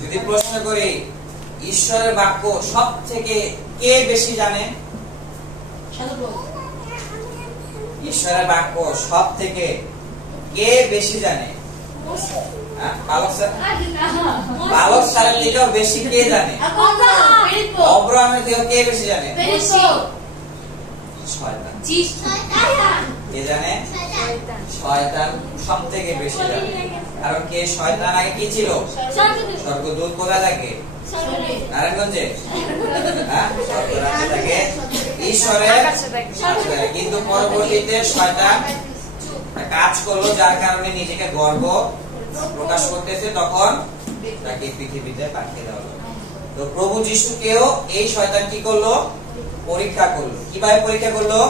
যদি প্রশ্ন করি ঈশ্বরের বাক্য সব থেকে কে বেশি জানে? ঈশ্বরের বাক্য সব থেকে কে বেশি জানে? বালক স্যারের থেকেও বেশি কে জানে? অব্রাহামের থেকেও কে বেশি জানে? শয়তান। কে জানে? শয়তান সব থেকে বেশি জানে। কারণ কে শয়তান আগে কি ছিল? স্বর্গদূত। কোথায় থাকে? নারায়ণগঞ্জে। স্বর্গরাজ্যে থাকে ঈশ্বরের। কিন্তু পরবর্তীতে শয়তান কাজ করলো, যার কারণে নিজেকে গর্ব প্রকাশ করতেছে, তখন তাকে পৃথিবীতে পাঠিয়ে দেওয়া হলো। তো প্রভু যিশুকেও এই শয়তান কি করলো? পরীক্ষা করলো। কিভাবে পরীক্ষা করলো?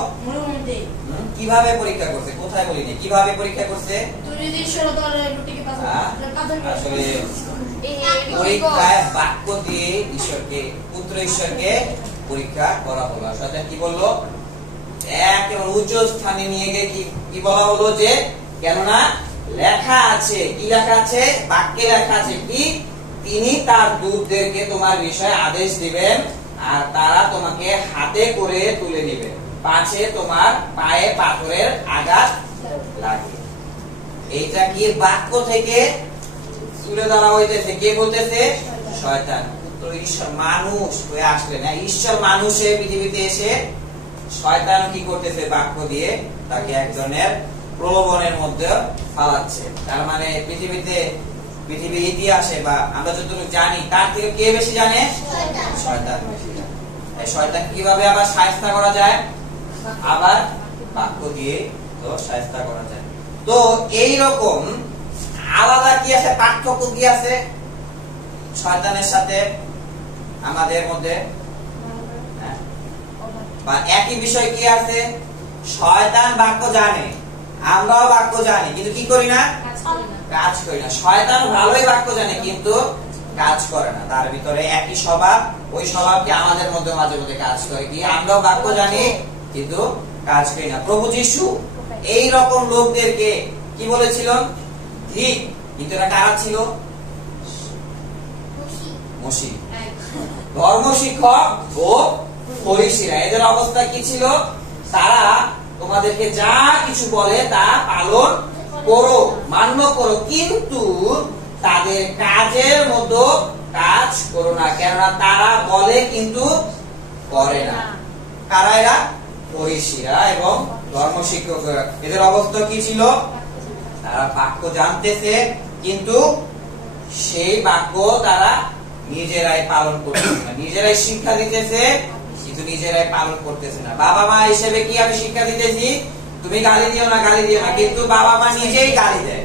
কিভাবে পরীক্ষা করছে? কোথায় বলিনি, কিভাবে পরীক্ষা করছে? আসলে পরীক্ষায় বাক্য দিয়ে ঈশ্বরকে, পুত্র ঈশ্বরকে পরীক্ষা করা হলো। শয়তান কি বললো? একেবারে উচ্চ স্থানে নিয়ে গিয়ে কি বলা হলো যে, কেননা লেখা আছে, কি লেখা আছে? বাক্যে লেখা আছে কি? তিনি তার দূতদেরকে তোমার বিষয়ে আদেশ দিবেন, আর তারা তোমাকে হাতে করে তুলে নিবে, পাছে তোমার পায়ে পাথরের আঘাত লাগে। এইটা কি বাক্য থেকে তুলে ধরা হইতেছে? কে বলতেছে? শয়তান। তো ঈশ্বর মানুষ হয়ে আসলে না, ঈশ্বর মানুষে পৃথিবীতে এসে শয়তান কি করতেছে? বাক্য দিয়ে তাকে একজনের প্রলোভনের মধ্যে ফালাচ্ছে। তার মানে পৃথিবীর ইতিহাসে বা আমরা যতটুকু জানি তার থেকে কে বেশি জানে? শয়তান বেশি জানে। এই শয়তান কিভাবে আবার শায়েস্তা করা যায়? আবার বাক্য দিয়ে তো শায়েস্তা করা যায়। তো এই রকম আলাদা কি আছে? পার্থক্য কি আছে শয়তানের সাথে আমাদের মধ্যে? বা একই বিষয় কি আছে? শয়তান বাক্য জানে, আমরাও বাক্য জানি, কিন্তু কি করি না? কাজ করি না। শয়তান ভালোই বাক্য জানে কিন্তু কাজ করে না। তার ভিতরে একই স্বভাব, ওই স্বভাবটি আমাদের মধ্যে মাঝে মধ্যে কাজ করে। কি আমরাও বাক্য জানি কিন্তু কাজ করি না। প্রভু যিশু এই রকম লোকদেরকে কি বলেছিল? ঠিক। কিন্তু এরা কারা ছিল? মসি, ধর্ম শিক্ষক ও ফরিসিরা। এদের অবস্থা কি ছিল? তারা তোমাদেরকে যা কিছু বলে তা পালন করো, মান্য করো, কিন্তু তাদের কাজের মতো কাজ করো না, কেননা তারা বলে কিন্তু করে না। কারা এরা? ফরিসিরা এবং ধর্ম শিক্ষকরা। এদের অবস্থা কি ছিল? তারা বাক্য জানতেছে কিন্তু সেই বাক্য তারা নিজেরাই পালন করতেছে না। নিজেরাই শিক্ষা দিতেছে কিন্তু নিজেরাই পালন করতেছে না। বাবা মা হিসেবে কি আমি শিক্ষা দিতেছি? তুমি গালি দিও না, গালি দিও না, কিন্তু বাবা মা নিজেই গালি দেয়।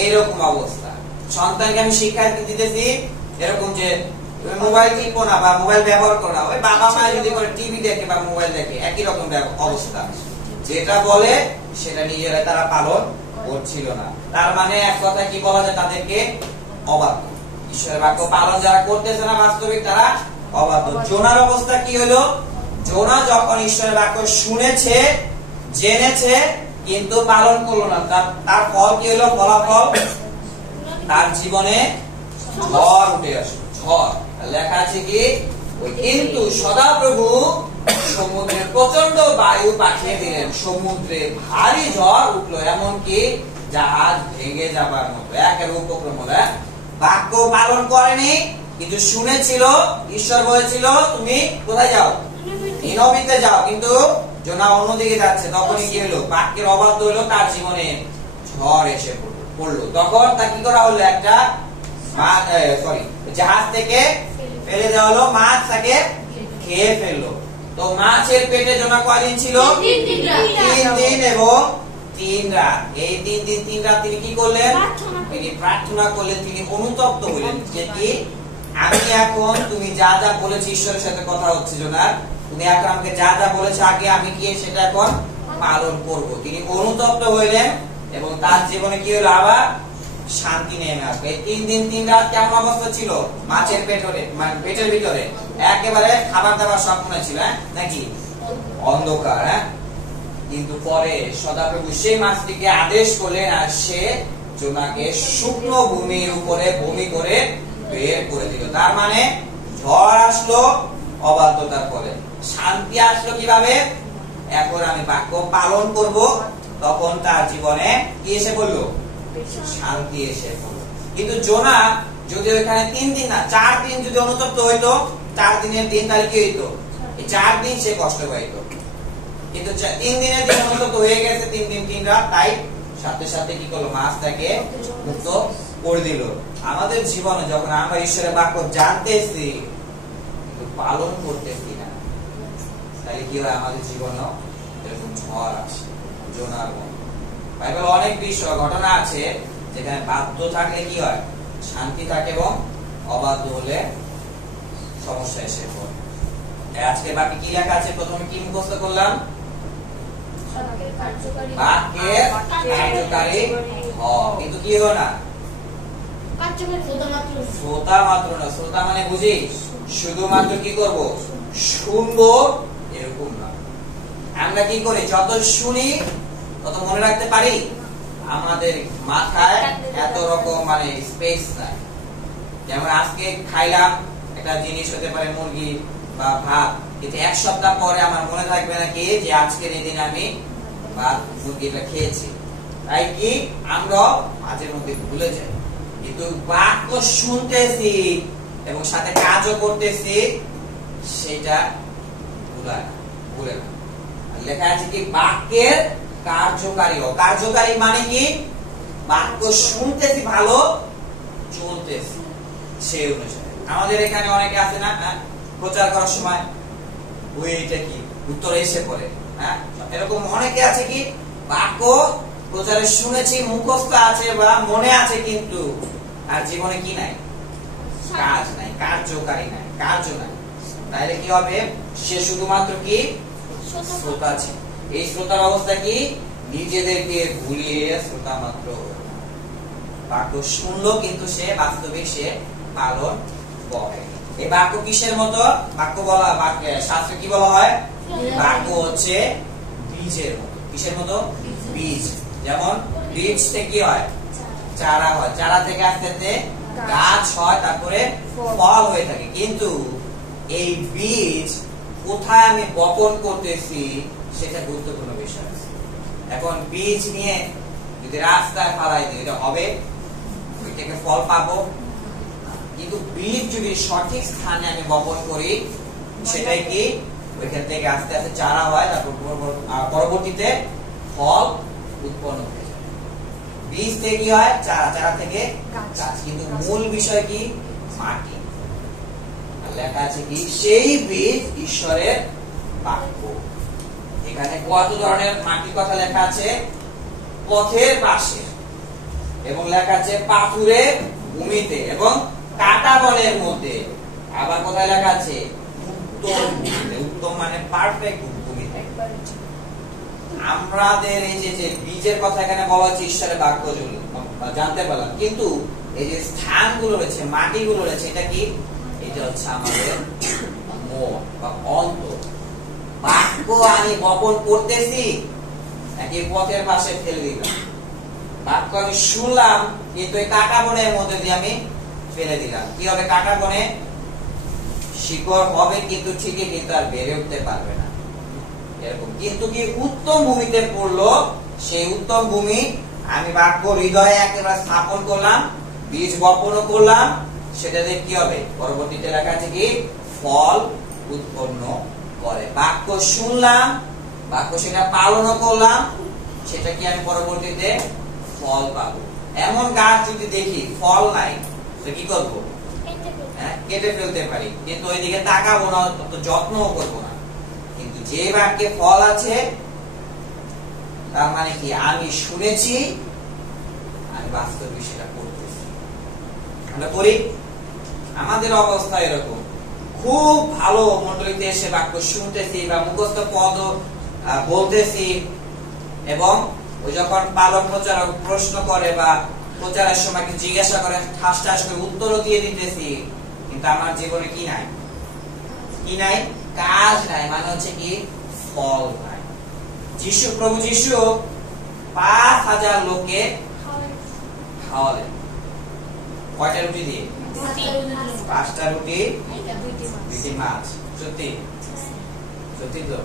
এইরকম অবস্থা। সন্তানকে আমি শিক্ষা দিতেছি এরকম যে তুমি মোবাইল টিপো না বা মোবাইল ব্যবহার করো না। ওই বাবা মা যদি করে টিভি দেখে বা মোবাইল দেখে, একই রকম অবস্থা। যেটা বলে সেটা নিজেরা তারা পালন করছিল না। তার মানে এক কথা কি বলা যায়? তাদেরকে অবাধ্য। ঈশ্বরের বাক্য পালন যারা করতেছে না বাস্তবিক, তারা অবাধ্য। জোনার অবস্থা কি হলো? জোনা যখন ঈশ্বরের বাক্য শুনেছে, জেনেছে, কিন্তু পালন করলো না, তার ফল কি হলো? ফলাফল তার জীবনে ঝড় উঠে আসলো। ঝড় লেখা আছে কি? কিন্তু সদাপ্রভু সমুদ্রে প্রচন্ড বায়ু পাঠিয়ে দিলেন, সমুদ্রে ভারী ঝড় উঠলো, এমনকি জাহাজ ভেঙে যাবার মতো একের উপক্রম হলো। বাক্য পালন করেনি কিন্তু শুনেছিল। ঈশ্বর বলেছিল তুমি কোথায় যাও? নিনবিতে যাও, কিন্তু জোনা অন্যদিকে যাচ্ছে। তখনই কি হলো? বাক্যের অবাধ্য হলো, তার জীবনে ঝড় এসে পড়লো। তখন তা কি করা হলো? একটা জাহাজ থেকে ফেলে দেওয়া হলো, মাছ তাকে খেয়ে ফেললো। তো মাছের পেটে জোনা কয়দিন ছিল? 3 দিন এবং 3 রাত। এই 3 দিন 3 রাত তিনি কি করলেন? তিনি প্রার্থনা করলেন, তিনি অনুতপ্ত হলেন যে কি আমি এখন, তুমি যা যা বলেছি, ঈশ্বরের সাথে কথা হচ্ছে জোনার, তুমি এখন আমাকে যা যা বলেছো আগে, আমি কি সেটা এখন পালন করব। তিনি অনুতপ্ত হইলেন এবং তার জীবনে কি হলো? আবার শান্তি নেমে আসবে। 3 দিন 3 রাত কেমন অবস্থা ছিল? মাছের পেটের ভিতরে একেবারে খাবার দাবার সব মনে ছিল নাকি? অন্ধকার। কিন্তু পরে সদাপ্রভু সেই মাছটিকে আদেশ করলেন আর সে জোনাকে শুকনো ভূমির উপরে বমি করে বের করে দিল। তার মানে ঝড় আসলো অবাধ্যতার ফলে, শান্তি আসলো কিভাবে? এখন আমি বাক্য পালন করব, তখন তার জীবনে কি এসে পড়লো? শান্তি এসে পড়লো। কিন্তু জোনা যদি ওইখানে 3 দিন না 4 দিন যদি অনুতপ্ত হইতো, 4 দিনের দিন, তাহলে কি হইতো? এই 4 দিন সে কষ্ট পাইতো। কিন্তু 3 দিনের দিন অনুতপ্ত হয়ে গেছে, 3 দিন 3 রাত, তাই সাথে সাথে কি করলো? মাছ তাকে মুক্ত করে দিল। আমাদের জীবনে যখন আমরা ঈশ্বরের বাক্য জানতেছি কিন্তু পালন করতেছি না, তাহলে কি হয়? আমাদের জীবনেও এরকম ঝড় আসে, জোনার মতো। বাইবেলে অনেক বিষয় ঘটনা আছে যেখানে বাধ্য থাকলে কি হয়? শান্তি থাকে, এবং অবাধ্য হলে সমস্যা এসে পড়ে। আজকে বাকি কি লেখা আছে? প্রথমে কি মুখস্থ করলাম? বাক্যের কার্যকারী হও, কিন্তু কি হলো না? শ্রোতা মাত্র না। শ্রোতা মানে বুঝি শুধুমাত্র কি করব? শুনবো, এরকম না। আমরা কি করি? যত শুনি তত মনে রাখতে পারি? আমাদের মাথায় এত রকম মানে স্পেস নাই। যেমন আজকে খাইলাম একটা জিনিস, হতে পারে মুরগি বা ভাত, কিন্তু 1 সপ্তাহ পরে আমার মনে থাকবে না কি যে আজকের এই দিন আমি ভাত মুরগিটা খেয়েছি। তাই কি আমরা মাঝে মধ্যে ভুলে যাই। কিন্তু বাক্য শুনতেছি এবং সাথে কাজও করতেছি, সেটা ভুলে না। লেখা আছে কি? বাক্যের কার্যকারী হও। কার্যকারী মানে কি? বাক্য শুনতেছি, ভালো চলতেছি সেই অনুসারে। আমাদের এখানে অনেকে আছে না, প্রচার করার সময় ওইটা কি উত্তর এসে পড়ে, হ্যাঁ, এরকম অনেকে আছে কি বাক্য প্রচারে শুনেছি, মুখস্থ আছে বা মনে আছে, কিন্তু আর জীবনে কি নাই? কাজ নাই, কার্যকারী নাই, কার্য নাই। তাহলে কি হবে? সে শুধুমাত্র কি শ্রোতা ছিল। এই শ্রোতার অবস্থা কি? নিজেদেরকে ভুলিয়ে শ্রোতা মাত্র। বাক্য শুনলো কিন্তু সে বাস্তবিক সে পালন করে। এই বাক্য কিসের মতো? বাক্য বলা, বাক্যে শাস্ত্রে কি বলা হয়? বাক্য হচ্ছে বীজের মতো। কিসের মতো? বীজ। যেমন বীজ থেকে কি হয়? চারা হয়, চারা থেকে আস্তে আস্তে গাছ হয়, তারপরে ফল হয়ে থাকে। কিন্তু এই বীজ কোথায় আমি বপন করতেছি সেটা গুরুত্বপূর্ণ বিষয়। এখন বীজ নিয়ে যদি রাস্তায় ফেলাই দিই, এটা হবে? ওই থেকে ফল পাবো? কিন্তু বীজ যদি সঠিক স্থানে আমি বপন করি, সেটাই কি ওইখান থেকে আস্তে আস্তে চারা হয়, তারপর পরবর্তীতে ফল উৎপন্ন হয়ে যায়। বীজ থেকে কি হয়? চারা, চারা থেকে গাছ। কিন্তু মূল বিষয় কি? মাটি। লেখা আছে কি? সেই বীজ ঈশ্বরের বাক্য। এখানে কত ধরনের মাটির কথা লেখা আছে? পথের পাশে, এবং লেখা আছে পাথুরে ভূমিতে, এবং কাঁটা বনের মধ্যে। আবার কোথায় লেখা আছে? উত্তম ভূমিতে। উত্তম মানে পারফেক্ট ভূমিতে। আমাদের এই যে বীজের কথা এখানে বলা হচ্ছে ঈশ্বরের বাক্য জানতে পারলাম, কিন্তু এই যে স্থানগুলো রয়েছে, মাটিগুলো রয়েছে, এটা কি? এটা হচ্ছে আমাদের মন বা অন্তর। বাক্য আমি বপন করতেছি নাকি পথের পাশে ফেলে দিলাম? বাক্য আমি শুনলাম, কিন্তু এই কাঁটা বনের মধ্যে দিয়ে আমি ফেলে দিলাম। কি হবে? কাঁটা বনে শিকড় হবে কিন্তু ঠিকই, কিন্তু আর বেড়ে উঠতে পারবে না, এরকম। কিন্তু কি উত্তম ভূমিতে পড়লো, সেই উত্তম ভূমি আমি বাক্য হৃদয়ে একেবারে স্থাপন করলাম, বীজ বপনও করলাম, সেটাতে কি হবে? পরবর্তীতে লেখা আছে কি? ফল উৎপন্ন করে। বাক্য শুনলাম, বাক্য সেটা পালনও করলাম, সেটা কি আমি পরবর্তীতে ফল পাবো। এমন গাছ যদি দেখি ফল নাই, তো কি করবো? কেটে ফেলতে পারি, কিন্তু ওইদিকে তাকাবো না, যত্নও করবো না। কিন্তু যে বাক্যে ফল আছে, তার মানে কি? আমি শুনেছি, আমি বাস্তবে সেটা করতেছি। আমরা করি? আমাদের অবস্থা এরকম। খুব ভালো মন্ডলীতে এসে বাক্য শুনতেছি বা মুখস্থ পদ বলতেছি, এবং ওই যখন পালক প্রচারক প্রশ্ন করে বা প্রচারের সময় জিজ্ঞাসা করে, ঠাস ঠাস করে উত্তরও দিয়ে দিতেছি, কিন্তু আমার জীবনে কি নাই? কি নাই? কাজ নাই। মানে হচ্ছে কি? ফল নাই। প্রভু যিশু 5000 লোককে খাওয়ালেন কয়টা রুটি দিয়ে? 5টা রুটি 2টি মাছ। সত্যি সত্যি তো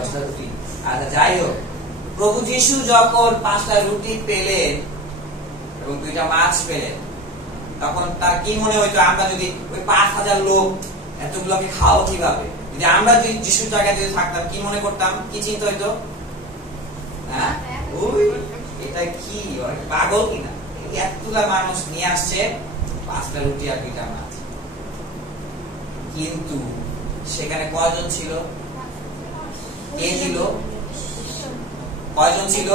10টা রুটি। আচ্ছা যাই হোক, প্রভু যিশু যখন 5টা রুটি পেলেন এবং 2টা মাছ পেলেন, তখন তার কি মনে হইতো? আমরা যদি ওই 5000 লোক এতগুলোকে খাও কিভাবে? যদি আমরা যদি যিশুর জায়গায় যদি থাকতাম কি মনে করতাম? কি চিন্তা হইতো? হ্যাঁ, ওই এটা কি পাগল কিনা, এতগুলা মানুষ নিয়ে আসছে 5টা রুটি আর 2টা মাছ। কিন্তু সেখানে কয়জন ছিল? কে দিল? কয়জন ছিল?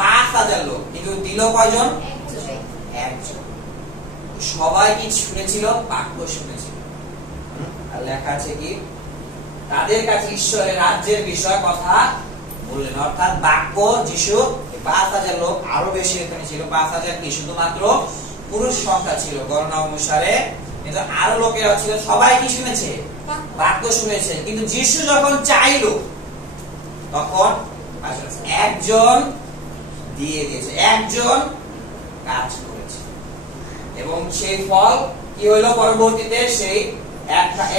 5000 লোক। কিন্তু দিল কয়জন? একজন। সবাই কি শুনেছিল? বাক্য শুনেছিল। আর লেখা আছে কি? তাদের কাছে ঈশ্বরের রাজ্যের বিষয় কথা বললেন। অর্থাৎ বাক্য যিশু 5000 লোক, আরো বেশি এখানে ছিল। 5000 কি শুধুমাত্র পুরুষ সংখ্যা ছিল গণনা অনুসারে, কিন্তু আরো লোকেরা ছিল। সবাই কি শুনেছে? বাক্য শুনেছে। কিন্তু যিশু যখন চাইলো তখন একজন দিয়ে দিয়েছে, একজন কাজ করেছে। এবং সেই ফল কি হলো? পরবর্তীতে সেই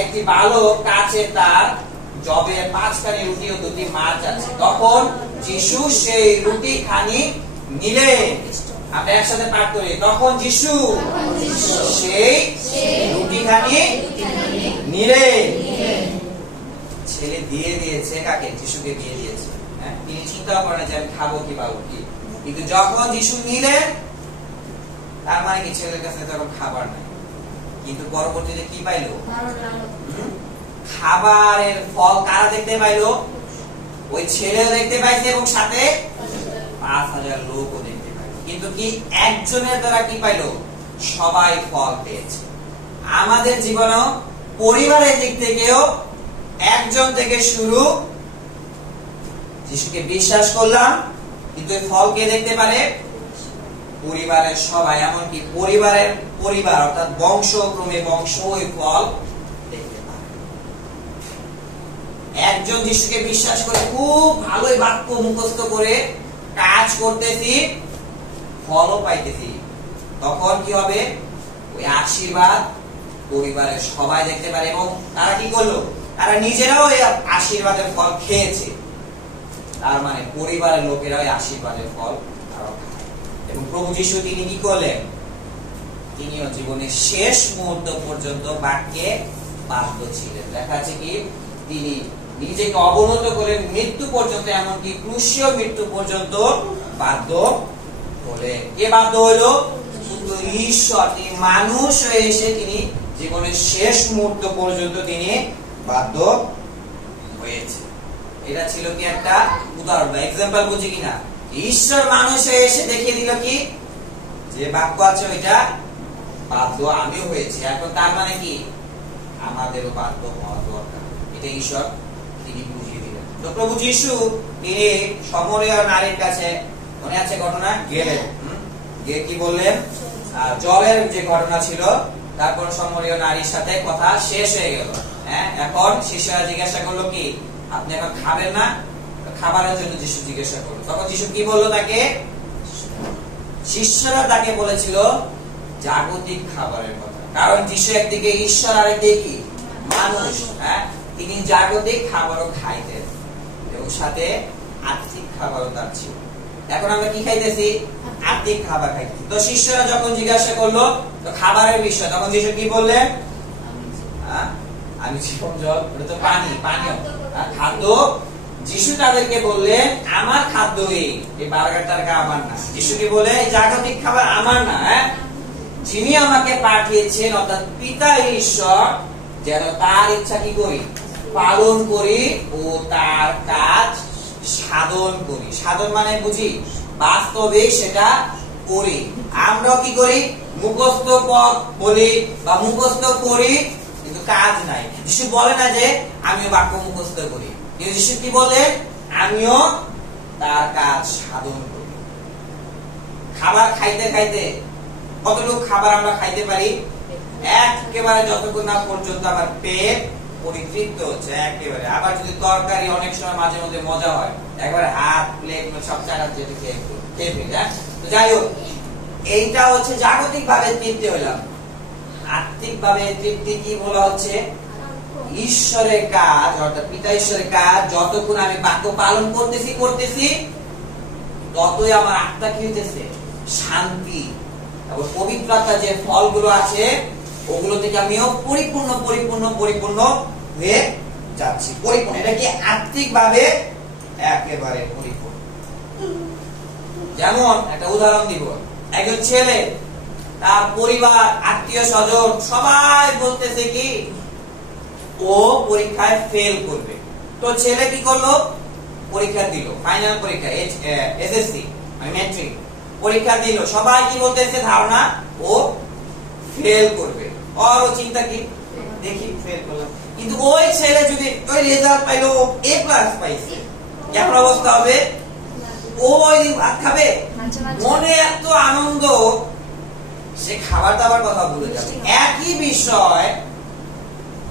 একটি বালক কাছে তার জবে 5খানি রুটি ও 2টি মাছ আছে। তখন যিশু সেই রুটি খানি নিলেন। আমরা একসাথে পাঠ করি, তখন যিশু সেই রুটি খানি নিলেন। ছেলে দিয়ে দিয়েছে কাকে? যিশুকে দিয়ে দিয়েছে। হ্যাঁ, তিনি চিন্তা করেন যে আমি খাবো কি পাবো কি। কিন্তু যখন যিশু নিলেন, তার মানে কি ছেলের কাছে তখন খাবার নাই। কিন্তু পরবর্তীতে কি পাইলো? খাবারের ফল কারা দেখতে পাইলো? ওই ছেলেও দেখতে পাইছে এবং সাথে 5000 লোকও দেখতে পাইলো। কিন্তু কি একজনের দ্বারা কি পাইলো? সবাই ফল পেয়েছে। আমাদের জীবনেও পরিবারের দিক থেকেও একজন থেকে শুরু, যিশুকে বিশ্বাস করলাম, কিন্তু এই ফল কে দেখতে পারে? পরিবারের সবাই। এমনকি পরিবার অর্থাৎ বংশক্রমে বংশ ওই ফল দেখতে পারে। একজন যিশুকে বিশ্বাস করে খুব ভালোই বাক্য মুখস্থ করে কাজ করতেছি, ফলও পাইতেছি, তখন কি হবে? ওই আশীর্বাদ পরিবারের সবাই দেখতে পারে। এবং তারা কি করলো? তারা নিজেরাও এই আশীর্বাদের ফল খেয়েছে। তার মানে পরিবারের লোকেরা ওই আশীর্বাদের ফল আরো খায়। এবং প্রভু যিশু তিনি কি করলেন? তিনিও জীবনের শেষ মুহূর্ত পর্যন্ত বাক্যে বাধ্য ছিলেন। লেখা আছে কি? তিনি নিজেকে অবনত করে মৃত্যু পর্যন্ত, এমনকি ক্রুশীয় মৃত্যু পর্যন্ত বাধ্য হলেন। কে বাধ্য হইল? ঈশ্বর। তিনি মানুষ হয়ে এসে তিনি জীবনের শেষ মুহূর্ত পর্যন্ত তিনি বাধ্য হয়েছে। এটা ছিল কি একটা উদাহরণ বা এক্সাম্পল, বুঝি কিনা? ঈশ্বর মানুষ হয়ে এসে দেখিয়ে দিল কি যে বাক্য আছে ওইটা বাধ্য আমিও হয়েছি। এখন তার মানে কি আমাদেরও বাধ্য হওয়া দরকার। এটা ঈশ্বর তিনি বুঝিয়ে দিলেন। তো প্রভু যিশু তিনি সমরীয় নারীর কাছে, মনে আছে ঘটনা, গেলেন, গিয়ে কি বললেন? জলের যে ঘটনা ছিল, তারপর সমরীয় নারীর সাথে কথা শেষ হয়ে গেল। হ্যাঁ, এখন শিষ্যরা জিজ্ঞাসা করলো কি আপনি এখন খাবেন না? খাবারের জন্য যিশু জিজ্ঞাসা করলো। তখন যিশু কি বললো তাকে? শিষ্যরা তাকে বলেছিল জাগতিক খাবারের কথা। কারণ যিশু একদিকে ঈশ্বর আর একদিকে কি মানুষ। হ্যাঁ, তিনি জাগতিক খাবারও খাইতেন এবং সাথে আত্মিক খাবারও তার ছিল। এখন আমরা কি খাইতেছি? আত্মিক খাবার খাইতেছি। তো শিষ্যরা যখন জিজ্ঞাসা করলো তো খাবারের বিষয়, তখন যিশু কি বললেন? আমি জীবন জল, ওটা তো পানি, পানীয় খাদ্য। যিশু তাদেরকে বললেন আমার খাদ্য এই বার্গার টার্গার আমার না। যিশু কি বলে? জাগতিক খাবার আমার না, যিনি আমাকে পাঠিয়েছেন অর্থাৎ পিতা ঈশ্বর, যেন তার ইচ্ছা কি করি? পালন করি ও তার কাজ সাধন করি। সাধন মানে বুঝি বাস্তবে সেটা করি। আমরাও কি করি? মুখস্থ পদ বলি বা মুখস্থ করি, কিন্তু কাজ নাই। যিশু বলে না যে আমিও বাক্য মুখস্থ করি, কিন্তু যিশু কি বলে? আমিও তার কাজ সাধন করি। খাবার খাইতে খাইতে কতটুকু খাবার আমরা খাইতে পারি? একেবারে যতক্ষণ না পর্যন্ত আমার পেট পরিতৃপ্ত হচ্ছে একেবারে। আবার যদি তরকারি অনেক সময় মাঝে মধ্যে মজা হয়, একবারে হাত প্লেট সব চাটা যেতে খেয়ে ফেলি। তো যাই হোক, এইটা হচ্ছে জাগতিক ভাবে তৃপ্তি হইলাম। আত্মিক ভাবে তৃপ্তি কি বলা হচ্ছে? ঈশ্বরের কাজ, অর্থাৎ পিতা ঈশ্বরের কাজ যতক্ষণ আমি বাক্য পালন করতেছি ততই আমার আত্মা কি হইতেছে? শান্তি। এবং পবিত্রতা যে ফলগুলো আছে ওগুলো থেকে আমিও পরিপূর্ণ হয়ে যাচ্ছি। পরিপূর্ণ, এটা কি আত্মিক ভাবে একেবারে পরিপূর্ণ। যেমন একটা উদাহরণ দিব, একজন ছেলে, তার পরিবার, আত্মীয় স্বজন সবাই বলতেছে কি ও পরীক্ষায় ফেল করবে। তো ছেলে কি করলো? পরীক্ষা দিল, ফাইনাল পরীক্ষা, এসএসসি মানে ম্যাট্রিক পরীক্ষা দিল। সবাই কি বলতেছে? ধারণা ও ফেল করবে। আর ও চিন্তা কি, দেখি ফেল করলাম। কিন্তু ওই ছেলে যদি ওই রেজাল্ট পাইলো, এ প্লাস পাইছে, কেমন অবস্থা হবে? ওই দিন ভাত খাবে, মনে এত আনন্দ, সে খাবার দাবার কথা ভুলে যাবে। একই বিষয়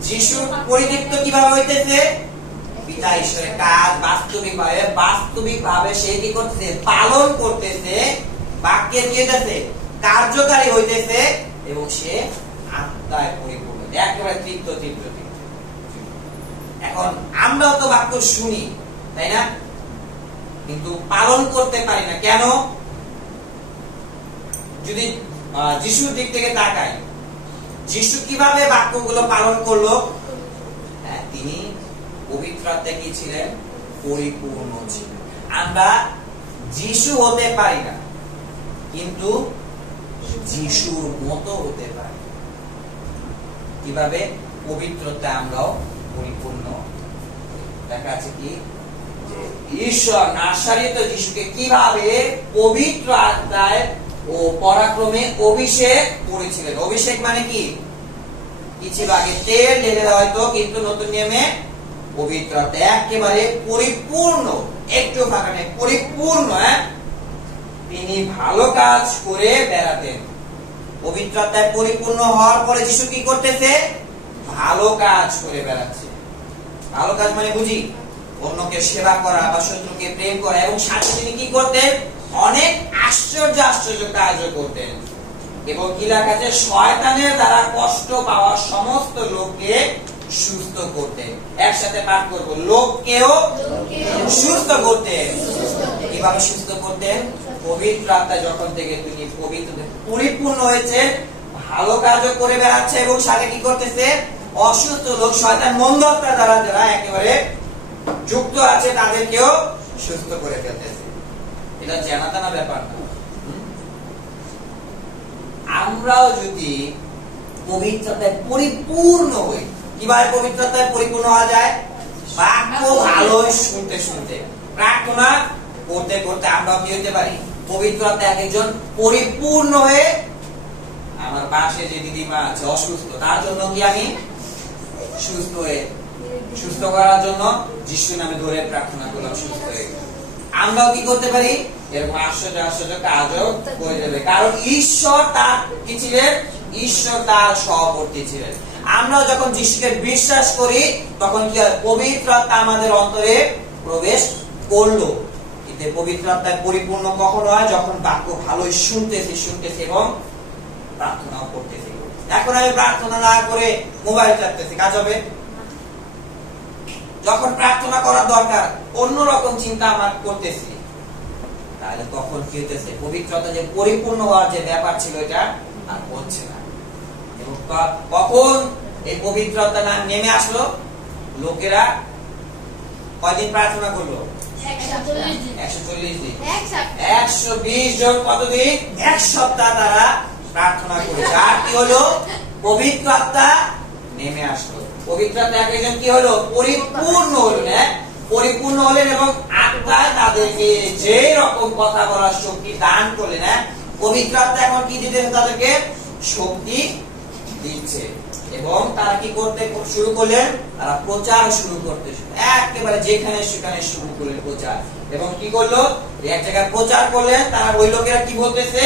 যিশুর পরিতৃপ্ত কিভাবে হইতেছে? পিতা ঈশ্বরের কাজ বাস্তবিক ভাবে সে কি করতেছে? পালন করতেছে, বাক্যের কি হইতেছে? কার্যকারী হইতেছে, এবং সে আত্মায় পরিপূর্ণ, একেবারে তৃপ্ত। এখন আমরাও তো বাক্য শুনি, তাই না? কিন্তু পালন করতে পারি না। কেন? যদি যিশুর দিক থেকে তাকাই, যিশু কিভাবে বাক্যগুলো পালন করলো? তিনি পবিত্র আত্মায় কি ছিলেন? পরিপূর্ণ ছিলেন। আমরা যিশু হতে পারি না, কিন্তু যিশুর মতো হতে পারি। কিভাবে? পবিত্রতায় আমরাও পরিপূর্ণ। দেখা আছে কি যে ঈশ্বর নাসারিত যিশুকে কিভাবে পবিত্র আত্মায় ও পরাক্রমে অভিষেক করেছিলেন। অভিষেক মানে কি? কিছু আগে তেল ঢেলে দেওয়া হয়তো, কিন্তু নতুন নিয়মে পবিত্র আত্মা একেবারে পরিপূর্ণ, একটু ফাঁকা নেই, পরিপূর্ণ। তিনি ভালো কাজ করে বেড়াতেন। পবিত্র আত্মায় পরিপূর্ণ হওয়ার পরে যিশু কি করতেছে? ভালো কাজ করে বেড়াচ্ছে। ভালো কাজ মানে বুঝি অন্যকে সেবা করা বা শত্রুকে প্রেম করা, এবং সাথে তিনি কি করতেন? অনেক আশ্চর্য কাজও করতেন। এবং কি লেখা আছে? শয়তানের দ্বারা কষ্ট পাওয়া সমস্ত লোককে সুস্থ করতেন। একসাথে পাঠ করব, লোককেও সুস্থ করতেন। কিভাবে সুস্থ করতেন? পবিত্র আত্মা যখন থেকে তিনি পবিত্র পরিপূর্ণ হয়েছে, ভালো কাজও করে বেড়াচ্ছে, এবং সাথে কি করতেছে? অসুস্থ লোক, শয়তান মন্দাত্মা দ্বারা যারা একেবারে যুক্ত আছে তাদেরকেও সুস্থ করে ফেলতেছে। এটা জানাতানা ব্যাপার না। আমরাও যদি পবিত্রতায় পরিপূর্ণ হই, কিভাবে পবিত্রতায় পরিপূর্ণ হওয়া যায়? বাক্য ভালো শুনতে, প্রার্থনা করতে আমরা কি হতে পারি? পবিত্রতায় একজন পরিপূর্ণ হয়ে, আমার পাশে যে দিদিমা আছে অসুস্থ, তার জন্য কি আমি সুস্থ করার জন্য যিশু নামে ধরে প্রার্থনা করলাম, সুস্থ হয়ে। আমরাও কি করতে পারি? এরকম আশ্চর্য কাজও করে দেবে, কারণ ঈশ্বর তার কি ছিলেন? ঈশ্বর তার সহবর্তী ছিলেন। আমরা যখন যিশুকে বিশ্বাস করি তখন কি হয়? পবিত্র আত্মা আমাদের অন্তরে প্রবেশ করলো। কিন্তু পবিত্র আত্মায় পরিপূর্ণ কখন হয়? যখন বাক্য ভালোই শুনতেছি এবং প্রার্থনাও করতেছি। এখন আমি প্রার্থনা না করে মোবাইল চাপতেছি, কাজ হবে? যখন প্রার্থনা করার দরকার অন্যরকম চিন্তা আমার করতেছি, তাহলে তখন কি হইতেছে? পবিত্রতা যে পরিপূর্ণ হওয়ার যে ব্যাপার ছিল এটা আর হচ্ছে না। এবং কখন এই পবিত্রতা না নেমে আসলো? লোকেরা কয়দিন প্রার্থনা করলো? 140 দিন। 120 জন কতদিন? 1 সপ্তাহ তারা প্রার্থনা করেছে। আর কি হলো? পবিত্র আত্মা নেমে আসলো। পবিত্র আত্মা একজন কি হলো? পরিপূর্ণ হলেন। পরিপূর্ণ হলেন এবং আত্মা তাদেরকে যে রকম কথা বলার শক্তি দান করলেন। পবিত্র আত্মা এখন কি দিতেছে? তাদেরকে শক্তি দিচ্ছে। এবং তারা কি করতে শুরু করলেন? তারা প্রচার শুরু করতে, একেবারে যেখানে সেখানে শুরু করলেন প্রচার। এবং কি করলো? এক জায়গায় প্রচার করলেন। তারা ওই লোকেরা কি বলতেছে?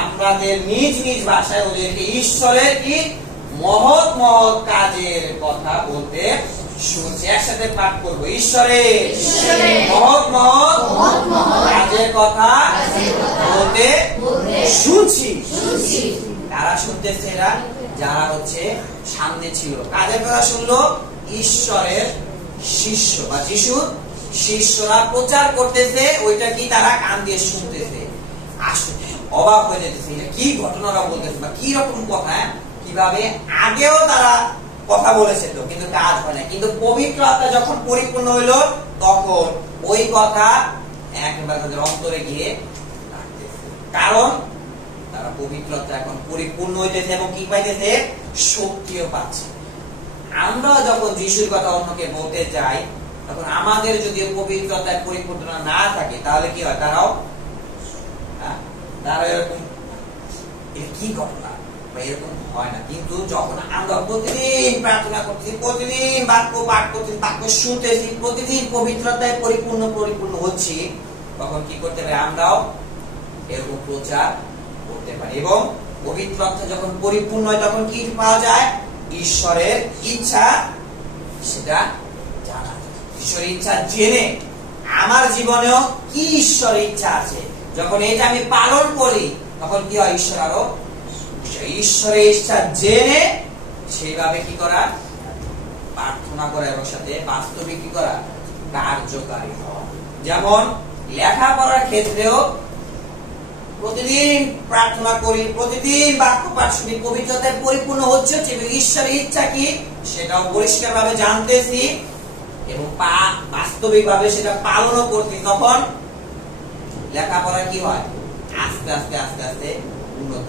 আমাদের নিজ ভাষায় ওদেরকে ঈশ্বরের কি মহৎ কাজের কথা বলতে শুনছি। একসাথে পাঠ করবো, ঈশ্বরের মহৎ মহৎ কাজের কথা বলতে শুনছি। কারা শুনতেছে? এরা যারা হচ্ছে সামনে ছিল। কাজের কথা শুনলো? ঈশ্বরের শিষ্য বা যিশুর শিষ্যরা প্রচার করতেছে, ওইটা কি তারা কান দিয়ে শুনতেছে। আসলে অবাক হয়ে যেতেছে, কি ঘটনাটা বলতেছে বা কি রকম কথা, কিভাবে আগেও তারা কথা বলেছে তো, কিন্তু কাজ হয় না। কিন্তু পবিত্র আত্মা যখন পরিপূর্ণ হইলো, তখন ওই কথা একবার তাদের অন্তরে গিয়ে লাগতেছে। কারণ তারা পবিত্রতা এখন পরিপূর্ণ হইতেছে এবং কি পাইতেছে? শক্তিও পাচ্ছে। আমরা যখন যিশুর কথা অন্যকে বলতে যাই, তখন আমাদের যদি পবিত্রতায় পরিপূর্ণ না থাকে, তাহলে কি হয়? তারা এরকম কি ঘটনা বা এরকম হয় না। কিন্তু যখন আমরা প্রতিদিন প্রার্থনা করতেছি, প্রতিদিন বাক্য পাঠ করতেছি, বাক্য শুনতেছি, প্রতিদিন পবিত্রতায় পরিপূর্ণ হচ্ছি, তখন কি করতে পারি? আমরাও এরকম প্রচার করতে পারি। এবং পবিত্রতা যখন পরিপূর্ণ হয়, তখন কি পাওয়া যায়? ঈশ্বরের ইচ্ছা, সেটা জানা। ঈশ্বরের ইচ্ছা জেনে আমার জীবনেও কি ঈশ্বরের ইচ্ছা আছে, যখন এটা আমি পালন করি, তখন কি হয়? ঈশ্বর আরো ঈশ্বরের ইচ্ছা জেনে সেইভাবে কি করা? প্রার্থনা করা এবং সাথে বাস্তবে কি করা? কার্যকারী হওয়া। যেমন লেখাপড়ার ক্ষেত্রেও প্রতিদিন প্রার্থনা করি, প্রতিদিন বাক্য পাঠ শুনি, পবিত্রতায় পরিপূর্ণ হচ্ছে, ঈশ্বরের ইচ্ছা কি সেটাও পরিষ্কার ভাবে জানতেছি এবং বাস্তবিক ভাবে সেটা পালনও করছি। তখন লেখাপড়া কি হয়? আস্তে আস্তে আস্তে আস্তে উন্নত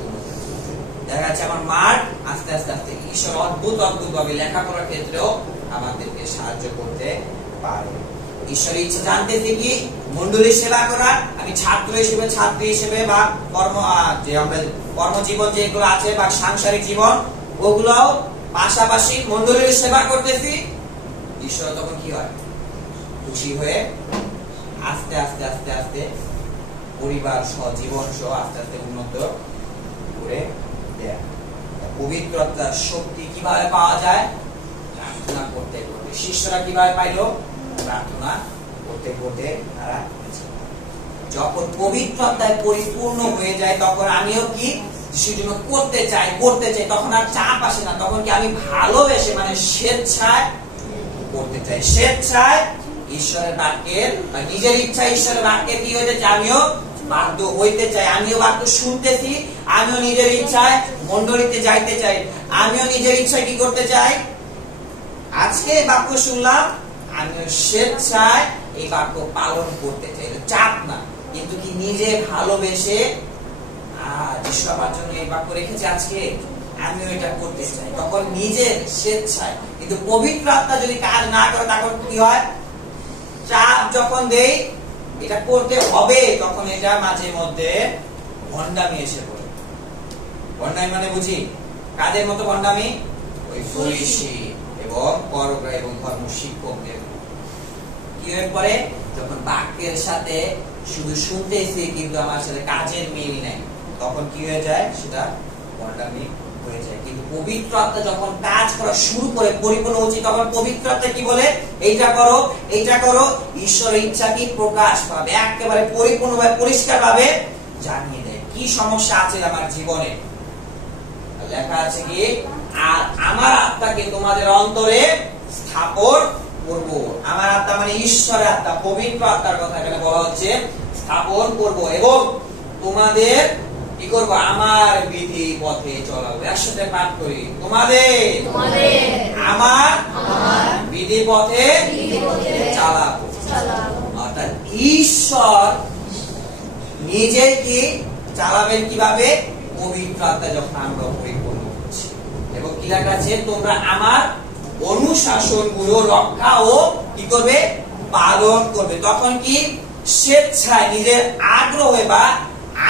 দেখা যাচ্ছে। আমার মাঠ আস্তে আস্তে আস্তে ঈশ্বর অদ্ভুত ভাবে লেখাপড়ার ক্ষেত্রেও আমাদেরকে সাহায্য করতে পারে। ঈশ্বরের ইচ্ছা জানতেছি কি? মন্ডলীর সেবা করা। আমি ছাত্র হিসেবে, ছাত্রী হিসেবে বা কর্মজীবন যেগুলো আছে বা সাংসারিক জীবন, ওগুলোও পাশাপাশি মন্ডলীর সেবা করতেছি। ঈশ্বর তখন কি হয়? খুশি হয়ে আস্তে আস্তে আস্তে আস্তে পরিবার সহ, জীবন সহ আস্তে আস্তে উন্নত করে দেয়। পবিত্রতার শক্তি কিভাবে পাওয়া যায়? প্রার্থনা করতে করতে। শিষ্যরা কিভাবে পাইল? প্রার্থনা করতে করতে তারা। যখন পবিত্রতায় পরিপূর্ণ হয়ে যায়, তখন আমিও কি সেজন্য করতে চাই, তখন আর চাপ আসে না। তখন কি আমি ভালোবেসে, মানে স্বেচ্ছায় করতে চাই। স্বেচ্ছায় ঈশ্বরের বাক্যের বা নিজের ইচ্ছা ঈশ্বরের বাক্যের কি হইতে চাই? আমিও বাধ্য হইতে চাই। আমিও বাক্য শুনতেছি, আমিও নিজের ইচ্ছায় মন্ডলীতে যাইতে চাই, আমিও নিজের ইচ্ছায় কি করতে চাই? আজকে বাক্য শুনলাম, আমিও স্বেচ্ছায় এই বাক্য পালন করতে চাই। চাপ না, কিন্তু কি নিজে ভালোবেসে, যিশু আমার জন্য এই বাক্য রেখেছে আজকে, আমিও এটা করতে চাই। তখন নিজের স্বেচ্ছায়। কিন্তু পবিত্র আত্মা যদি কাজ না করে, তখন কি হয়? চাপ যখন দেই এটা করতে হবে, তখন এটা মাঝে মধ্যে ভণ্ডামি এসে পড়ে। ভণ্ডামি মানে বুঝি কাজের মতো ভণ্ডামি, ওই ফরিসি এবং পরগ্রাহী এবং ধর্ম শিক্ষকদের কি হয়ে পড়ে? যখন বাক্যের সাথে শুধু শুনতেছি কিন্তু আমার সাথে কাজের মিল নেই, তখন কি হয়ে যায়? সেটা ভণ্ডামি হয়ে যায়। কিন্তু পবিত্র আত্মা যখন কাজ করা শুরু করে, পরিপূর্ণ হচ্ছে, তখন পবিত্র আত্মা কি বলে? এইটা করো, এইটা করো। ঈশ্বরের ইচ্ছা কি প্রকাশ পাবে, একেবারে পরিপূর্ণভাবে পরিষ্কার ভাবে জানিয়ে দেয়। কি সমস্যা আছে আমার জীবনে, লেখা আছে কি? আর আমার আত্মাকে তোমাদের অন্তরে স্থাপন করব। আমার আত্মা মানে ঈশ্বরের আত্মা, পবিত্র আত্মার কথা এখানে বলা হচ্ছে। স্থাপন করব এবং তোমাদের কি করবো? আমার বিধি পথে চলাবো। একসাথে পাঠ করি, তোমাদের আমার বিধি পথে চালাবো। অর্থাৎ ঈশ্বর নিজে কি চালাবেন কিভাবে? পবিত্র আত্মা যখন আমরা পরিপূর্ণ হচ্ছি। এবং কি লেখা আছে? তোমরা আমার অনুশাসন গুলো রক্ষা ও কি করবে? পালন করবে। তখন কি স্বেচ্ছায়, নিজের আগ্রহে বা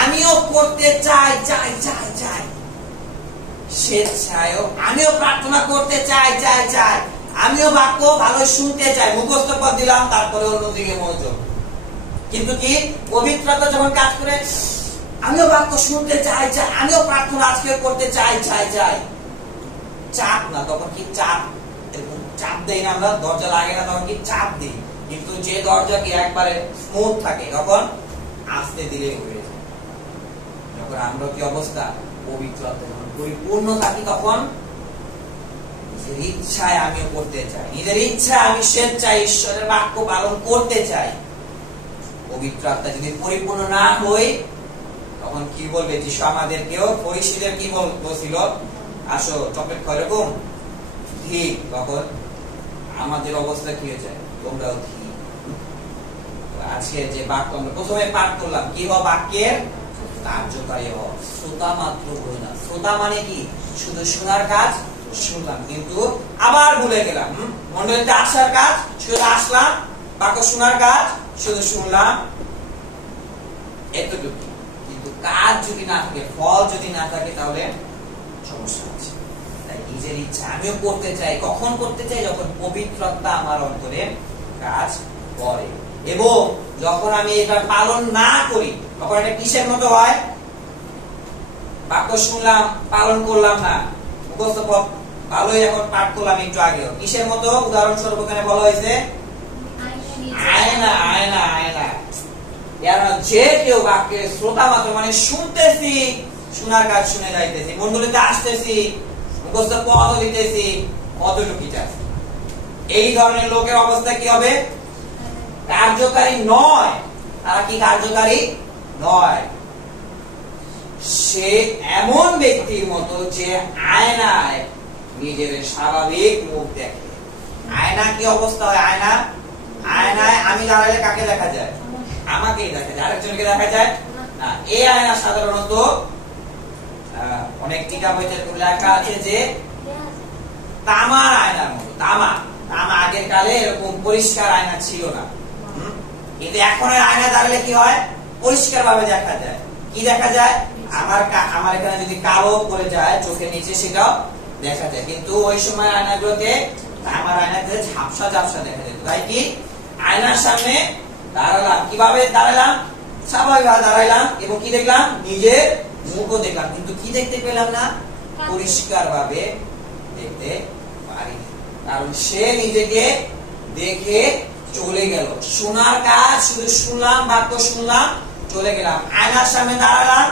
আমিও করতে চাই চাই চাই চাই, স্বেচ্ছায় আমিও প্রার্থনা করতে চাই চাই চাই, আমিও বাক্য ভালো শুনতে চাই, মুখস্থ করে দিলাম, তারপরে অন্যদিকে মনোযোগ। কিন্তু কি পবিত্রতা যখন কাজ করে, আমিও বাক্য শুনতে চাই চাই, আমিও প্রার্থনা আজকে করতে চাই চাই চাই, চাপ না। তখন কি চাপ চাপ দেই না আমরা, দরজা লাগে না তখন কি চাপ দিই, কিন্তু যে দরজা কি একবারে স্মুথ থাকে তখন আস্তে দিলে হয়ে যায়। যখন আমরা কি অবস্থা পবিত্রতা পরিপূর্ণ থাকি তখন নিজের ইচ্ছায় আমিও করতে চাই, নিজের ইচ্ছায় আমি স্বেচ্ছায় ঈশ্বরের বাক্য পালন করতে চাই। পবিত্র আত্মা যদি পরিপূর্ণ না হই তখন কি বলবে? যিশু আমাদেরকেও ফরিসীদের কি বলছিল, আসো চকলেট খাও, এরকম ঠিক। তখন আমাদের অবস্থা কি হয়ে যায়? তোমরাও ঠিক। আজকে যে বাক্য আমরা প্রথমে পাঠ করলাম, কি হওয়া? বাক্যের কার্যকারী হওয়া। শ্রোতা মাত্র হই না। শ্রোতা মানে কি? শুধু শোনার কাজ, শুনলাম কিন্তু আবার ভুলে গেলাম। মন্ডলীতে আসার কাজ, শুধু আসলাম, বাক্য শোনার কাজ, শুধু শুনলাম, এতটুকু। কিন্তু কাজ যদি না থাকে, ফল যদি না থাকে, তাহলে সমস্যা আছে। তাই নিজের ইচ্ছা আমিও করতে চাই। কখন করতে চাই? যখন পবিত্রতা আমার অন্তরে কাজ করে। এবং যখন আমি এটা পালন না করি তখন এটা কিসের মতো হয়? বাক্য শুনলাম, পালন করলাম না, মুখস্থ ভালোই এখন পাঠ করলাম একটু আগেও, কিসের মতো? উদাহরণস্বরূপ এখানে বলা হয়েছে আয়না। আয়না আয়না যে কেউ বাক্যের শ্রোতা মাত্র, মানে শুনতেছি, শোনার কাজ শুনে যাইতেছি, মন্ডলীতে আসতেছি, মুখস্থ পদ দিতেছি, অতটুকুটা। এই ধরনের লোকের অবস্থা কি হবে? কার্যকারী নয়। তারা কি কার্যকারী নয়? সে এমন ব্যক্তির মতো যে আয়নায় নিজের স্বাভাবিক মুখ দেখে। আয়না কি অবস্থা হয়? আয়নায় আমি দাঁড়ালে কাকে দেখা যায়? আমাকেই দেখা যায়, আরেকজনকে দেখা যায় না। এই আয়না সাধারণত অনেক টিকা বইতে লেখা আছে যে তামার আয়নার মতো। তামা আগের কালে এরকম পরিষ্কার আয়না ছিল না, কিন্তু এখনের আয়না দাঁড়ালে কি হয়? পরিষ্কার ভাবে দেখা যায়। কি দেখা যায়? আমার এখানে যদি কালো করে যায় চোখের নিচে, সেটাও দেখা যায়। কিন্তু ওই সময় আয়নাগুলোতে, আমার আয়নাতে ঝাপসা ঝাপসা দেখা যেত। তাই কি আয়নার সামনে দাঁড়ালাম, কিভাবে দাঁড়ালাম? স্বাভাবিক ভাবে দাঁড়াইলাম এবং কি দেখলাম? নিজের মুখও দেখলাম, কিন্তু কি দেখতে পেলাম না? পরিষ্কার ভাবে দেখতে পারি, কারণ সে নিজেকে দেখে চলে গেল। শোনার কাজ, শুধু শুনলাম, বাক্য শুনলাম, চলে গেলাম। আয়নার সামনে দাঁড়ালাম,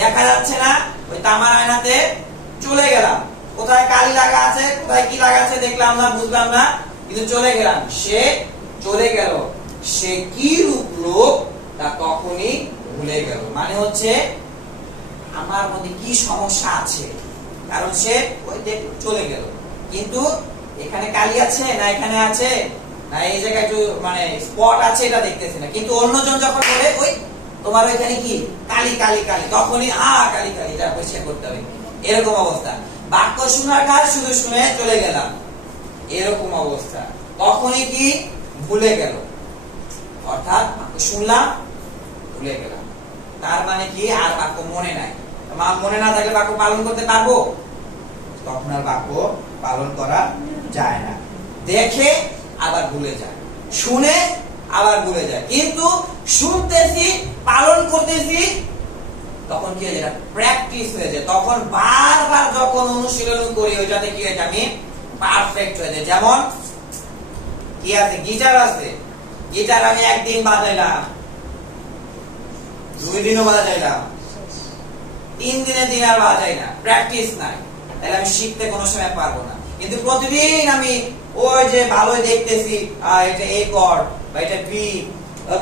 দেখা যাচ্ছে না, ওই তামার আয়নাতে চলে গেলাম। কোথায় কালি লাগা আছে, কোথায় কি লাগা আছে দেখলাম না, বুঝলাম না, কিন্তু চলে গেলাম। সে চলে গেল। সে কি রূপ লোক তা তখনই ভুলে গেল। মানে হচ্ছে আমার মধ্যে কি সমস্যা আছে, কারণ সে ওই চলে গেল। কিন্তু এখানে কালি আছে না, এখানে আছে না, এই জায়গায় একটু মানে স্পট আছে, এটা দেখতেছে না। কিন্তু অন্যজন যখন বলে ওই তোমার ওইখানে কি কালি কালি কালি, তখনই কালি কালি, এটা পরিষ্কার করতে হবে। এরকম অবস্থা। বাক্য শোনার কাজ, শুধু শুনে চলে গেলাম, এরকম অবস্থা। তখনই কি ভুলে গেল, অর্থাৎ বাক্য শুনলাম, ভুলে গেলাম। তার মানে কি? আর বাক্য মনে নাই। মনে না থাকলে বাক্য পালন করতে পারবো? তখন আর বাক্য পালন করা যায় না। দেখে আবার ভুলে যায়, শুনে আবার ভুলে যায়। কিন্তু শুনতেছি, পালন করতেছি, তখন কি হয়ে যায়? প্র্যাকটিস হয়ে যায়। তখন বারবার যখন অনুশীলন করি, ওইটাতে কি হয়ে যায়? আমি পারফেক্ট হয়ে যায়। যেমন কি আছে? গিটার আছে। গিটার আমি একদিন বাজাইলাম, 2 দিনও বাজাইলাম, 3 দিনের দিন আর বাজাই না, প্র্যাকটিস নাই, তাহলে আমি শিখতে কোনো সময় পারবো না। কিন্তু প্রতিদিন আমি ওই যে ভালোই দেখতেছি, এটা এ কর্ড বা এটা বি,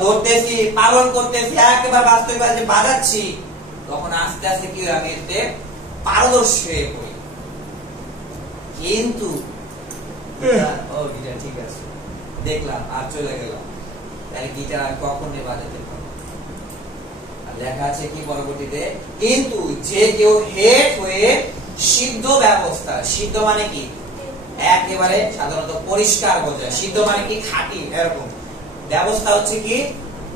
ধরতেছি, পালন করতেছি, একেবারে বাস্তবে বাজাচ্ছি, তখন আস্তে আস্তে কি হয়? আমি এতে পারদর্শী হয়ে পড়ি। কিন্তু গিটার ঠিক আছে দেখলাম আর চলে গেলাম, তাহলে গিটার আর কখনো বাজাতে পারবো? লেখা আছে কি পরবর্তীতে? কিন্তু যে কেউ হেড হয়ে সিদ্ধ ব্যবস্থা, সিদ্ধ মানে কি? একেবারে সাধারণত পরিষ্কার বোঝায়। সিদ্ধ মানে কি? খাঁটি, এরকম। ব্যবস্থা হচ্ছে কি?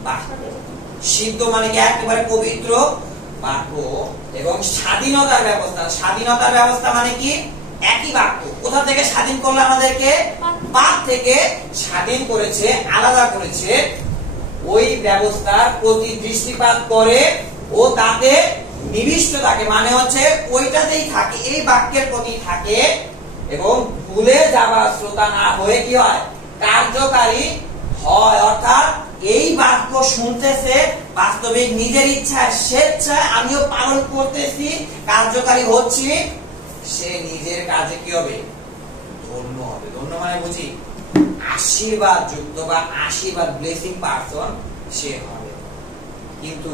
বাক্য। সিদ্ধ মানে কি? একেবারে পবিত্র বাক্য এবং স্বাধীনতার ব্যবস্থা। স্বাধীনতার ব্যবস্থা মানে কি? একই বাক্য। কোথা থেকে স্বাধীন করলো আমাদেরকে? পাপ থেকে স্বাধীন করেছে, আলাদা করেছে। ওই ব্যবস্থার প্রতি দৃষ্টিপাত করে ও তাতে নিবিষ্ট থাকে, মানে হচ্ছে ওইটাতেই থাকে, এই বাক্যের প্রতি থাকে, এবং ভুলে যাওয়া শ্রোতা না হয়ে কি হয়, কার্যকারী হয়। অর্থাৎ এই বাক্য শুনতেছে, বাস্তবিক নিজের ইচ্ছায় স্বেচ্ছায় আমিও পালন করতেছি, কার্যকারী হচ্ছি, সে নিজের কাজে কি হবে, ধন্য হবে। ধন্য মানে বুঝি আশীর্বাদ যুক্ত বা আশীর্বাদ ব্লেসিং পারসন সে হবে। কিন্তু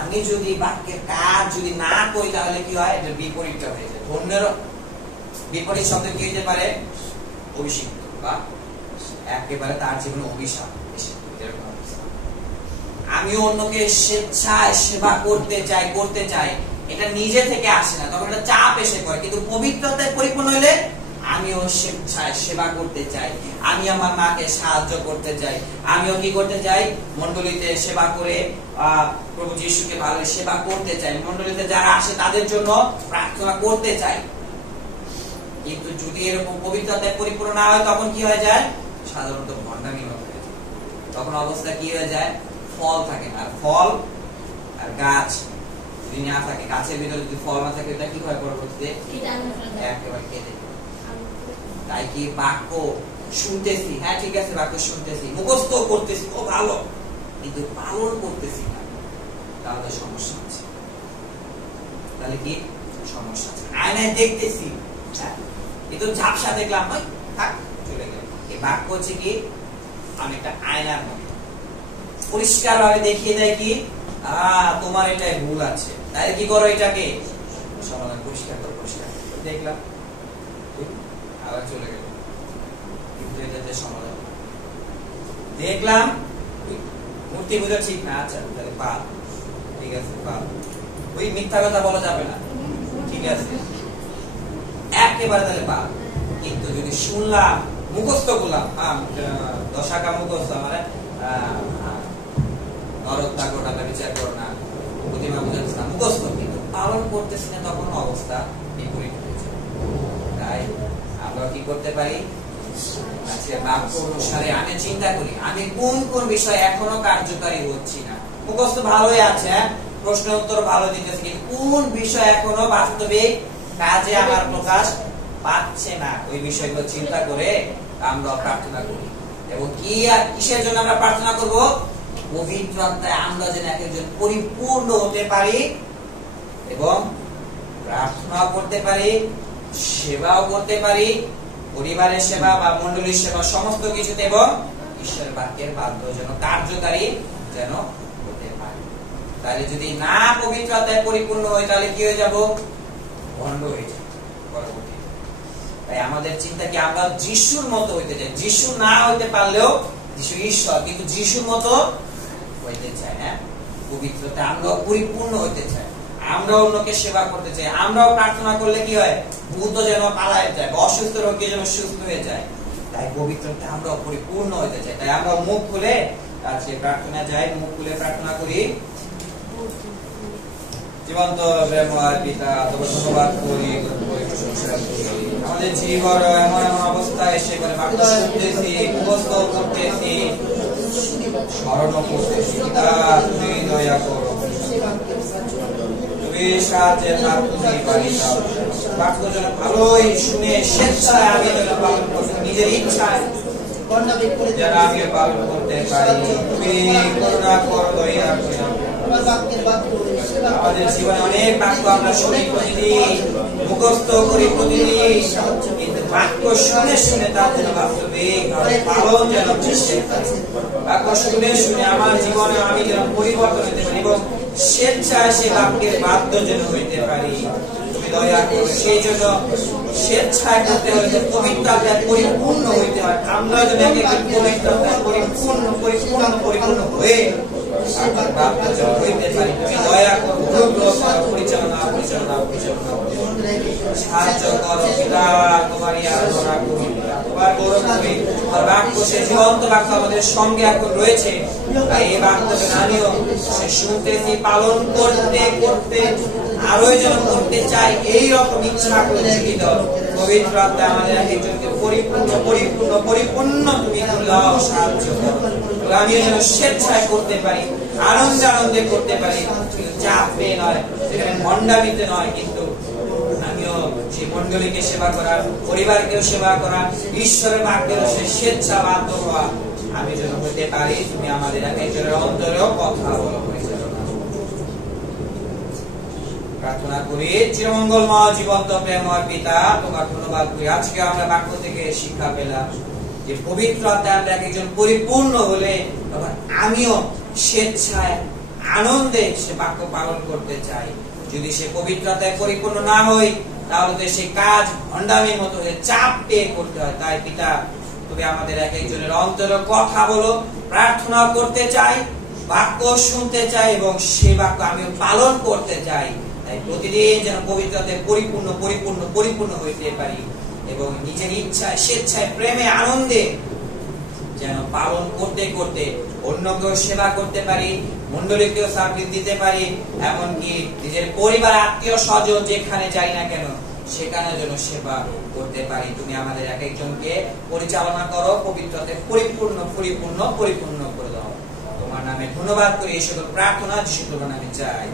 আমি যদি বাক্যের কাজ যদি না করি তাহলে কি হয়, এটার বিপরীতটা হয়ে যায়। ধন্যের বিপরীত শব্দ কি হতে পারে, অভিষিক্ত বা একেবারে তার জীবনে অভিশাপ। আমি অন্যকে স্বেচ্ছায় সেবা করতে চাই, এটা নিজে থেকে আসে না, তখন এটা চাপ এসে পড়ে। কিন্তু পবিত্রতায় পরিপূর্ণ হলে আমিও স্বেচ্ছায় সেবা করতে চাই, আমি আমার মাকে সাহায্য করতে চাই, আমিও কি করতে চাই, মণ্ডলীতে সেবা করে প্রভু যিশুকে ভালো সেবা করতে চাই, মণ্ডলীতে যারা আসে তাদের জন্য প্রার্থনা করতে চাই। কিন্তু যদি এরকম পবিত্রতায় পরিপূর্ণ না হয় তখন কি হয়ে যায়, সাধারণত ভণ্ডামি হয়ে যায়। তখন অবস্থা কি হয়ে যায়, ফল থাকে না। আর ফল আর গাছ যদি না থাকে, গাছের ভিতরে যদি ফল না থাকে এটা কি হয়, পরবর্তীতে একেবারে কেটে। তাই কি বাক্য শুনতেছি, হ্যাঁ ঠিক আছে বাক্য শুনতেছি, মুখস্থ করতেছি, ও ভালো, কিন্তু পালন করতেছি না, তাহলে সমস্যা আছে। তাহলে কি সমস্যা আছে? আয়নায় দেখতেছি, কিন্তু ঝাপসা দেখলাম, থাক চলে গেল। এই বাক্য হচ্ছে কি অনেকটা আয়নার মতো, পরিষ্কার ভাবে দেখিয়ে দেয় কি তোমার এটাই ভুল আছে, তাই কি করো, এটাকে সমাধান পরিষ্কার করো, পরিষ্কার দেখলাম আবার চলে গেল। কিন্তু এটাতে সমাধান দেখলাম মূর্তি পূজা ঠিক না, আচ্ছা তাহলে পাপ, ঠিক আছে পাপ, ওই মিথ্যা কথা বলা যাবে না, ঠিক আছে একেবারে তাহলে পাপ। কিন্তু যদি শুনলাম, মুখস্থ করলাম, দশাকা মুখস্থ মানে নরক তাগোটা বিচার করো না, প্রতিমা বুঝাচ্ছি না, মুখস্থ, কিন্তু পালন করতেছি না, তখন অবস্থা বিপরীত হয়েছে। তাই আমরা কি করতে পারি, আজকে বাক্য অনুসারে আমি চিন্তা করি আমি কোন কোন বিষয় এখনো কার্যকারী হচ্ছি না। মুখস্থ ভালোই আছে, প্রশ্ন উত্তর ভালো দিতেছি, কিন্তু কোন বিষয় এখনো বাস্তবিক কাজে আমার প্রকাশ পাচ্ছে না, ওই বিষয়গুলো চিন্তা করে আমরা প্রার্থনা করি। এবং কি কিসের জন্য আমরা প্রার্থনা করব, পবিত্র আত্মায় আমরা যেন একজন পরিপূর্ণ হতে পারি এবং প্রার্থনা করতে পারি, সেবাও করতে পারি, পরিবারের সেবা বা মণ্ডলীর সেবা সমস্ত কিছুতে, এবং ঈশ্বরের বাক্যের বাধ্য যেন কার্যকারী যেন হতে পারে। তাহলে যদি না পবিত্রতায় পরিপূর্ণ হয় তাহলে কি হয়ে যাব, ভণ্ড হয়ে যাব পরবর্তী। তাই আমাদের চিন্তা কি আমরা যিশুর মতো হইতে চাই, যিশু না হইতে পারলেও যিশু ঈশ্বর, কিন্তু যিশুর মতো হইতে চাই। হ্যাঁ, পবিত্রতা আমরাও পরিপূর্ণ হইতে চাই, আমরা অন্যকে সেবা করতে চাই, আমরাও প্রার্থনা করলে কি হয়, ভূত যেন পালায় যায়, অসুস্থ রোগী যেন সুস্থ হয়ে যায়। তাই পবিত্রতা আমরাও পরিপূর্ণ হইতে চাই। তাই আমরা মুখ খুলে আজকে প্রার্থনা যাই, মুখ খুলে প্রার্থনা করি। জীবন্ত প্রেমময় পিতা, তোমার ধন্যবাদ করি, প্রশংসা করি। আমাদের জীবন এমন এমন অবস্থা এসে করে বাক্য শুনতেছি, মুখস্থ করতেছি, স্মরণ করতেছি, পিতা তুমি দয়া করো, তুমি সাহায্যের হাত তুমি বাড়ি দাও। বাক্য যেন ভালোই শুনে স্বেচ্ছায় আমি যেন পালন করতে, নিজের ইচ্ছায় যেন আমি পালন করতে পারি। তুমি করুণা করো, দয়া করো। আমাদের জীবনে অনেক বাক্য আমরা শুনি প্রতিদিন, মুখস্থ করি প্রতিদিন, কিন্তু বাক্য শুনে শুনে তার জন্য বাস্তবিক পালন যেন বাক্য শুনে শুনে আমার জীবনে আমি যেন পরিবর্তন হতে পারি এবং স্বেচ্ছায় সে বাক্যের বাধ্য যেন হইতে পারি। তুমি দয়া করো, সেই জন্য স্বেচ্ছায় করতে হলে পবিত্রতায় পরিপূর্ণ হইতে হয়। আমরা যেন পবিত্রতায় পরিপূর্ণ পরিপূর্ণ পরিপূর্ণ হয়ে হইতে পারি। তুমি দয়া করো, পরিচালনা পরিচালনা পরিচালনা সাহায্য করো পিতা, তোমারই আরাধনা করি, তোমার গৌরব করি। তোমার বাক্য সে জীবন্ত বাক্য আমাদের সঙ্গে এখন রয়েছে, তাই এই বাক্য আমিও সে শুনতেছি, পালন করতে করতে আরো যেন করতে চাই, এইরকম ইচ্ছা করে জীবিত পবিত্র আত্মা আমাদের একজনকে পরিপূর্ণ পরিপূর্ণ পরিপূর্ণ তুমি দাও, সাহায্য করো। আমি যেন স্বেচ্ছায় করতে পারি, আনন্দে আনন্দে করতে পারি, চাপে নয়, সেখানে ভণ্ডামিতে নয়, কিন্তু আমিও সেই মণ্ডলীকে সেবা করার, পরিবারকেও সেবা করার, ঈশ্বরের বাক্যের স্বেচ্ছা বাধ্য হওয়া আমি যেন হতে পারি। তুমি আমাদের এক একজনের অন্তরেও কথা বলো। প্রার্থনা করি। চিরমঙ্গলময় জীবন্ত প্রেমময় পিতা, তোমার ধন্যবাদ করি। আজকে আমরা বাক্য থেকে শিক্ষা পেলাম যে পবিত্র আত্মায় আমরা একজন পরিপূর্ণ হলে তখন আমিও স্বেচ্ছায় আনন্দে সে বাক্য পালন করতে চাই। যদি সে পবিত্র আত্মায় পরিপূর্ণ না হই তাহলে তো সেই কাজ ভণ্ডামির মতো হয়ে চাপ পেয়ে করতে হয়। তাই পিতা, তুমি আমাদের এক একজনের অন্তরে কথা বলো। প্রার্থনা করতে চাই, বাক্য শুনতে চাই এবং সেই বাক্য আমিও পালন করতে চাই। তাই প্রতিদিন যেন পবিত্রতায় পরিপূর্ণ পরিপূর্ণ পরিপূর্ণ হইতে পারি এবং নিজের ইচ্ছায় স্বেচ্ছায় প্রেমে আনন্দে যেন পালন করতে করতে অন্যকেও সেবা করতে পারি, মণ্ডলীকেও সার্ভিস দিতে পারি, এমনকি নিজের পরিবার আত্মীয় স্বজন যেখানে যাই না কেন সেখানে যেন সেবা করতে পারি। তুমি আমাদের এক একজনকে পরিচালনা করো, পবিত্রতায় পরিপূর্ণ পরিপূর্ণ পরিপূর্ণ করে দাও। তোমার নামে ধন্যবাদ করি। এই সকল প্রার্থনা যিশু তোমার নামে চাই।